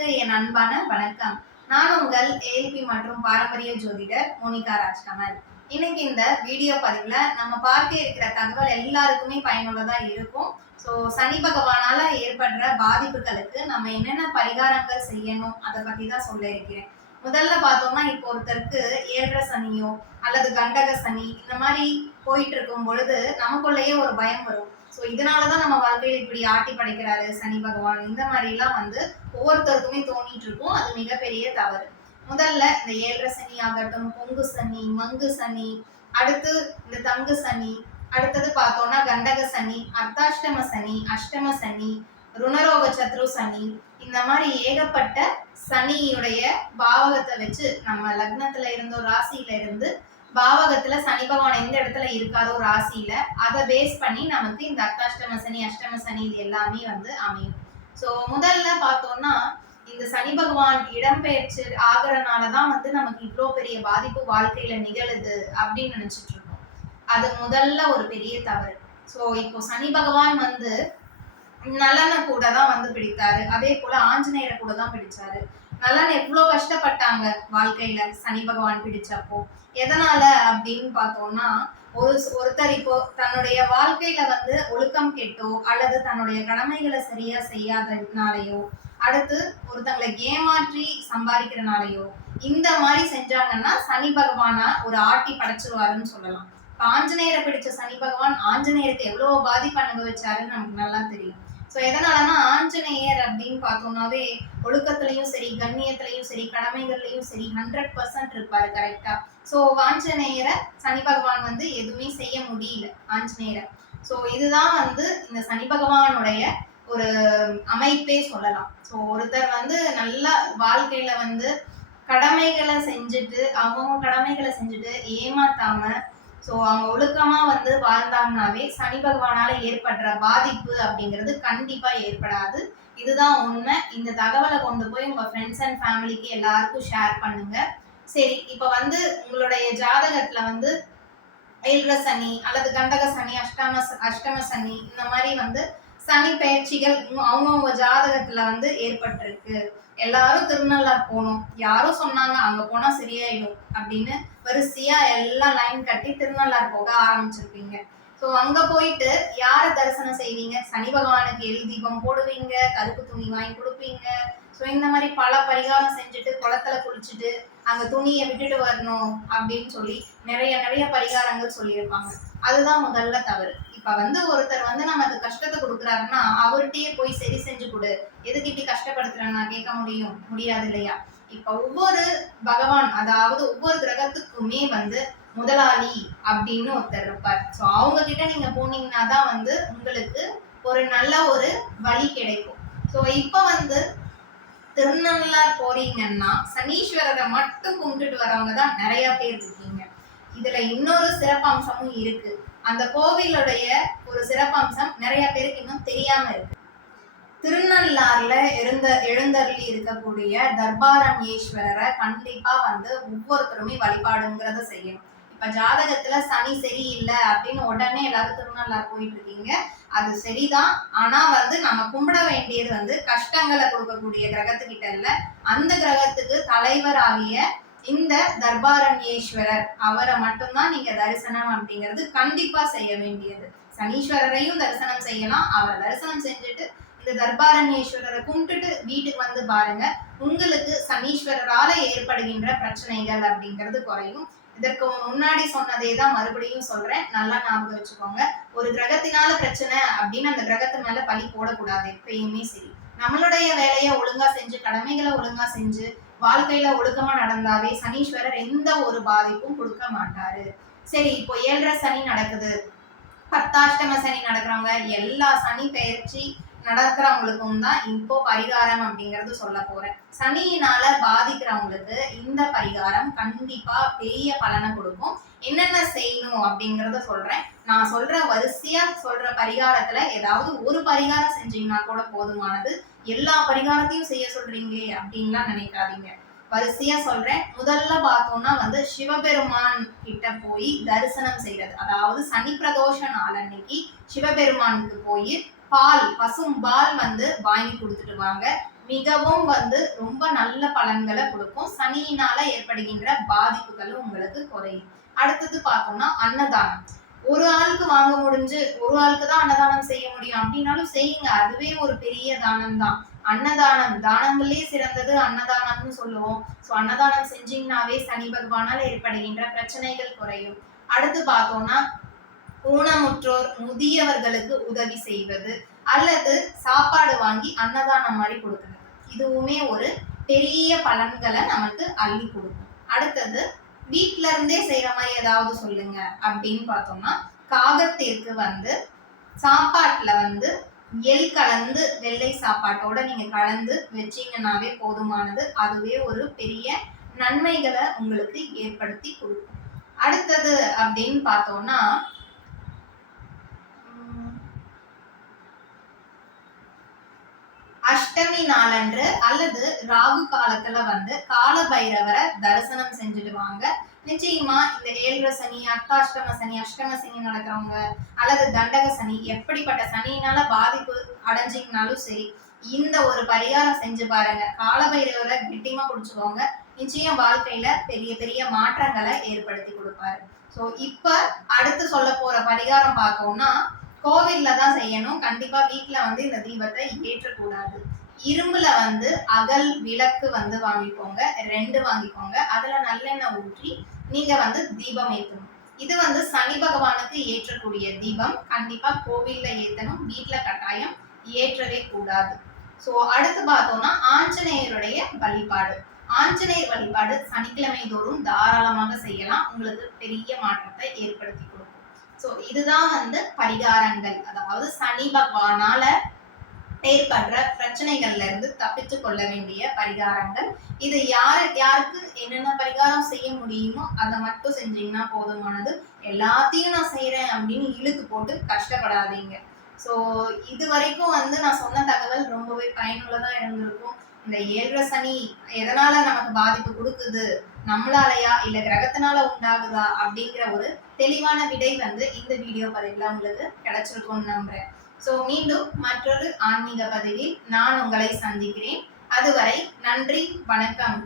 அனைவருக்கும் என் அன்பான வணக்கம். நான் உங்கள் ஏல்பி மற்றும் பாரம்பரிய ஜோதிடர் மோனிகா ராஜ்கமல். இன்னைக்கு இந்த வீடியோ பதிவுல நம்ம பார்க்க இருக்கிற தகவல் எல்லாருக்குமே பயனுள்ளதா இருக்கும். ஸோ சனி பகவானால ஏற்படுற பாதிப்புகளுக்கு நம்ம என்னென்ன பரிகாரங்கள் செய்யணும் அதை பத்தி தான் சொல்ல இருக்கிறேன். முதல்ல பார்த்தோம்னா இப்போ ஒருத்தருக்கு ஏழரை சனியோ அல்லது கண்டக சனி இந்த மாதிரி போயிட்டு இருக்கும் பொழுது நமக்குள்ளேயே ஒரு பயம் வரும். ஸோ இதனாலதான் நம்ம வாழ்க்கையில இப்படி ஆட்டி படைக்கிறாரு சனி பகவான். இந்த மாதிரிலாம் வந்து ஒவ்வொருத்தருக்குமே தோணிட்டு இருக்கும் அது மிகப்பெரிய தவறு. முதல்ல இந்த ஏழரை சனி ஆகட்டும் பொங்கு சனி மங்கு சனி அடுத்து இந்த தங்கு சனி அடுத்தது பார்த்தோம்னா கண்டக சனி அர்த்தாஷ்டம சனி அஷ்டம சனி ருணரோக சத்ரு சனி இந்த மாதிரி ஏகப்பட்ட சனியுடைய பாவகத்தை வச்சு நம்ம லக்னத்துல இருந்தோ ராசியில இருந்து பாவகத்துல சனி பகவான் எந்த இடத்துல இருக்காதோ ராசியில அதை பேஸ் பண்ணி நமக்கு இந்த அர்த்தாஷ்டம சனி அஷ்டம சனி இது எல்லாமே வந்து அமையும். ஸோ முதல்ல பார்த்தோம்னா இந்த சனி பகவான் இடம்பெயர்ச்சி ஆகிறனாலதான் வந்து நமக்கு இவ்வளோ பெரிய பாதிப்பு வாழ்க்கையில நிகழுது அப்படின்னு நினைச்சிட்டு இருக்கோம். அது முதல்ல ஒரு பெரிய தவறு. ஸோ இப்போ சனி பகவான் வந்து நலனை கூட தான் வந்து பிடித்தாரு. அதே போல ஆஞ்சநேயரை கூட தான் பிடிச்சாரு. நலன் எவ்வளோ கஷ்டப்பட்டாங்க வாழ்க்கையில? சனி பகவான் பிடிச்சப்போ. எதனால அப்படின்னு பார்த்தோம்னா ஒரு ஒருத்தர் இப்போ தன்னுடைய வாழ்க்கையில வந்து ஒழுக்கம் கெட்டோ அல்லது தன்னுடைய கடமைகளை சரியா செய்யாதனாலேயோ அடுத்து ஒருத்தங்களை ஏமாற்றி சம்பாதிக்கிறனாலேயோ இந்த மாதிரி செஞ்சாங்கன்னா சனி பகவானா ஒரு ஆட்டி படைச்சிருவாருன்னு சொல்லலாம். இப்ப ஆஞ்சநேயரை பிடிச்ச சனி பகவான் ஆஞ்சநேயருக்கு எவ்வளவு பாதிப்பு அனுபவிச்சாருன்னு நமக்கு நல்லா தெரியும். ஸோ எதனாலனா ஆஞ்சநேயர் அப்படின்னு பார்த்தோம்னாவே ஒழுக்கத்துலயும் சரி கண்ணியத்திலையும் சரி கடமைகள்லையும் சரி ஹண்ட்ரட் பர்சன்ட் இருப்பாரு கரெக்டா ஸோ ஆஞ்சநேயரை சனி பகவான் வந்து எதுவுமே செய்ய முடியல ஆஞ்சநேயரை. ஸோ இதுதான் வந்து இந்த சனி பகவானுடைய ஒரு அமைப்பே சொல்லலாம். ஸோ ஒருத்தர் வந்து நல்ல வாழ்க்கையில வந்து கடமைகளை செஞ்சுட்டு அவங்க கடமைகளை செஞ்சுட்டு ஏமாத்தாம ஸோ அவங்க ஒழுக்கமா வந்து வாழ்ந்தாங்கனாவே சனி பகவானால ஏற்படுற பாதிப்பு அப்படிங்கிறது கண்டிப்பா ஏற்படாது. இதுதான் உண்மை. இந்த தகவலை கொண்டு போய் உங்க ஃப்ரெண்ட்ஸ் அண்ட் ஃபேமிலிக்கு எல்லாருக்கும் ஷேர் பண்ணுங்க. சரி இப்போ வந்து உங்களுடைய ஜாதகத்துல வந்து ஏழரை சனி அல்லது கண்டக சனி அஷ்டம அஷ்டம சனி இந்த மாதிரி வந்து சனி பயிற்சிகள் அவங்கவுங்க ஜாதகத்துல வந்து ஏற்பட்டிருக்கு. எல்லாரும் திருநள்ளார் போகணும். யாரும் சொன்னாங்க அங்க போனா சரியாயிடும் அப்படின்னு வரிசையா எல்லாம் லைன் கட்டி திருநள்ளார் போக ஆரம்பிச்சிருப்பீங்க. ஸோ அங்க போயிட்டு யாரை தரிசனம் செய்வீங்க? சனி பகவானுக்கு எல் தீபம் போடுவீங்க கருப்பு துணி வாங்கி கொடுப்பீங்க ஸோ இந்த மாதிரி பல பரிகாரம் செஞ்சுட்டு குளத்துல குளிச்சுட்டு அங்க துணியை விட்டுட்டு வரணும் அப்படின்னு சொல்லி நிறைய நிறைய பரிகாரங்கள் சொல்லியிருப்பாங்க. அதுதான் முதல்ல தவறு. இப்ப வந்து ஒருத்தர் வந்து நமக்கு கஷ்டத்தை கொடுக்குறாருன்னா அவர்கிட்டயே போய் சரி செஞ்சு கொடு. எதுக்கு இப்படி கஷ்டப்படுத்துறேன்னு நான் கேட்க முடியும்? முடியாது இல்லையா? இப்ப ஒவ்வொரு பகவான் அதாவது ஒவ்வொரு கிரகத்துக்குமே வந்து முதலாளி அப்படின்னு ஒருத்தர் இருப்பார். ஸோ அவங்க கிட்ட நீங்க போனீங்கன்னா தான் வந்து உங்களுக்கு ஒரு நல்ல ஒரு வழி கிடைக்கும். ஸோ இப்போ வந்து திருநள்ளார் போறீங்கன்னா சனீஸ்வரரை மட்டும் கும்பிட்டுட்டு வரவங்க தான் நிறைய பேர் இருக்கீங்க. இதுல இன்னொரு சிறப்பம்சமும் இருக்கு. அந்த கோவிலுடைய ஒரு சிறப்பம்சம் நிறைய பேருக்கு இன்னும் தெரியாம இருக்கு. திருநள்ளாறுல எழுந்த எழுந்தருளி இருக்கக்கூடிய தர்பாரண்யேஸ்வரரை கண்டிப்பா வந்து ஒவ்வொருத்தருமே வழிபாடுங்கிறத செய்யணும். இப்ப ஜாதகத்துல சனி சரியில்லை அப்படின்னு உடனே எல்லாரும் திருநள்ளார் போயிட்டு இருக்கீங்க. அது சரிதான். ஆனா வந்து நம்ம கும்பிட வேண்டியது வந்து கஷ்டங்களை கொடுக்கக்கூடிய கிரகத்துக்கிட்ட இல்ல. அந்த கிரகத்துக்கு தலைவர் ஆகிய இந்த தர்பாரண்யேஸ்வரர் அவரை மட்டும்தான் நீங்க தரிசனம் அப்படிங்கிறது கண்டிப்பா செய்ய வேண்டியது. சனீஸ்வரரையும் தரிசனம் செய்யலாம். அவரை தரிசனம் செஞ்சுட்டு இந்த தர்பாரண்யேஸ்வரரை கும்பிட்டுட்டு வீட்டுக்கு வந்து பாருங்க. உங்களுக்கு சனீஸ்வரரால ஏற்படுகின்ற பிரச்சனைகள் அப்படிங்கிறது குறையும். இதற்கு முன்னாடி சொன்னதே தான் மறுபடியும் சொல்றேன். நல்லா ஞாபகம் வச்சுக்கோங்க. ஒரு கிரகத்தினால பிரச்சனை அப்படின்னு அந்த கிரகத்து மேல பழி போடக்கூடாது எப்பயுமே சரி. நம்மளுடைய வேலையை ஒழுங்கா செஞ்சு கடமைகளை ஒழுங்கா செஞ்சு வாழ்க்கையில ஒழுக்கமா நடந்தாவே சனீஸ்வரர் எந்த ஒரு பாதிப்பும் கொடுக்க மாட்டாரு. சரி இப்போ ஏழரை சனி நடக்குது. பத்தாஷ்டம சனி நடக்கிறவங்க எல்லா சனி பெயர்ச்சி நடக்கிறவங்களுக்கும் தான் இப்போ பரிகாரம் அப்படிங்கறது சொல்ல போறேன். சனியினால பாதிக்கிறவங்களுக்கு இந்த பரிகாரம் கண்டிப்பா பெரிய பலனை கொடுக்கும். என்னென்ன செய்யணும் அப்படிங்கறத சொல்றேன். நான் சொல்ற வரிசையா சொல்ற பரிகாரத்துல ஏதாவது ஒரு பரிகாரம் செஞ்சீங்கன்னா கூட போதுமானது. எல்லா பரிகாரத்தையும் செய்ய சொல்றீங்களே அப்படின்லாம் நினைக்காதீங்க. வரிசையா சொல்றேன். முதல்ல பார்த்தோம்னா வந்து சிவபெருமான் கிட்ட போய் தரிசனம் செய்யறது அதாவது சனி பிரதோஷ நாள் அன்னைக்கு சிவபெருமானுக்கு போய் பால் பசும் பால் வந்து வாங்கி கொடுத்துட்டு வாங்க மிகவும் வந்து ரொம்ப நல்ல பலன்களை கொடுக்கும். சனியினால ஏற்படுகின்ற பாதிப்புகளும் உங்களுக்கு குறையும். அடுத்தது பார்த்தோம்னா அன்னதானம். ஒரு ஆளுக்கு வாங்க முடிஞ்சு ஒரு ஆளுக்கு தான் அன்னதானம் செய்ய முடியும் அப்படின்னாலும் செய்யுங்க. அதுவே ஒரு பெரிய தானம் தான். அன்னதானம் தானங்களே சிறந்தது அன்னதானம்னு சொல்லுவோம். ஸோ அன்னதானம் செஞ்சீங்கன்னாவே சனி பகவானால் ஏற்படுகின்ற பிரச்சனைகள் குறையும். அடுத்து பார்த்தோம்னா ஊனமுற்றோர் முதியவர்களுக்கு உதவி செய்வது அல்லது சாப்பாடு வாங்கி அன்னதானம் மாதிரி கொடுக்குறது. இதுவுமே ஒரு பெரிய பலன்களை நமக்கு அள்ளி கொடுக்கும். அடுத்தது வீட்ல இருந்தே செய்யற மாதிரி ஏதாவது சொல்லுங்க அப்படின்னு பார்த்தோம்னா காகத்திற்கு வந்து சாப்பாட்டுல வந்து எள் கலந்து வெள்ளை சாப்பாட்டோட நீங்க கலந்து வச்சீங்கன்னாவே போதுமானது. அதுவே ஒரு பெரிய நன்மைகளை உங்களுக்கு ஏற்படுத்தி கொடுக்கும். அடுத்தது அப்படின்னு பார்த்தோம்னா அஷ்டமி நாளன்று அல்லது ராகு காலத்துல வந்து கால பைரவரை தரிசனம் செஞ்சுட்டு வாங்க நிச்சயமா இந்த ஏழரை சனி அர்த்தாஷ்டம சனி அஷ்டம சனி நடக்கிறவங்க அல்லது தண்டக சனி எப்படிப்பட்ட சனியினால பாதிப்பு அடைஞ்சிங்கனாலும் சரி இந்த ஒரு பரிகாரம் செஞ்சு பாருங்க. கால பைரவரை கெட்டியமா குடிச்சுக்கோங்க நிச்சயம் வாழ்க்கையில பெரிய பெரிய மாற்றங்களை ஏற்படுத்தி கொடுப்பாரு. ஸோ இப்ப அடுத்து சொல்ல போற பரிகாரம் பார்த்தோம்னா கோவில்ல தான் செய்யணும். கண்டிப்பா வீட்ல வந்து இந்த தீபத்தை ஏற்றக்கூடாது. இரும்புல வந்து அகல் விளக்கு வந்து வாங்கிக்கோங்க. ரெண்டு வாங்கிக்கோங்க. அதுல நல்லெண்ணெய் ஊற்றி நீங்க வந்து தீபம் ஏற்றணும் இது வந்து சனி பகவானுக்கு ஏற்றக்கூடிய தீபம். கண்டிப்பா கோவில்ல ஏத்தணும். வீட்டுல கட்டாயம் ஏற்றவே கூடாது. சோ அடுத்து பார்த்தோம்னா ஆஞ்சநேயருடைய வழிபாடு. ஆஞ்சநேயர் வழிபாடு சனிக்கிழமை தோறும் தாராளமாக செய்யலாம். உங்களுக்கு பெரிய மாற்றத்தை ஏற்படுத்தி ஸோ இதுதான் வந்து பரிகாரங்கள். அதாவது சனி பகவானால ஏற்படுற பிரச்சனைகள்ல இருந்து தப்பித்து கொள்ள வேண்டிய பரிகாரங்கள். இது யாரு யாருக்கு என்னென்ன பரிகாரம் செய்ய முடியுமோ அதை மட்டும் செஞ்சீங்கன்னா போதுமானது. எல்லாத்தையும் நான் செய்யறேன் அப்படின்னு இழுத்து போட்டு கஷ்டப்படாதீங்க. ஸோ இது வரைக்கும் வந்து நான் சொன்ன தகவல் ரொம்பவே பயனுள்ளதா இருந்திருக்கும். இந்த ஏழரை சனி எதனால நமக்கு பாதிப்பு கொடுக்குது? நம்மளாலயா? இல்ல கிரகத்தினால உண்டாகுதா? அப்படிங்கிற ஒரு தெளிவான விடை வந்து இந்த வீடியோ பதிவில் உங்களுக்கு கிடைச்சிருக்கும்னு நம்புறேன். ஸோ மீண்டும் மற்றொரு ஆன்மீக பதிவில் நான் உங்களை சந்திக்கிறேன். அதுவரை நன்றி வணக்கம்.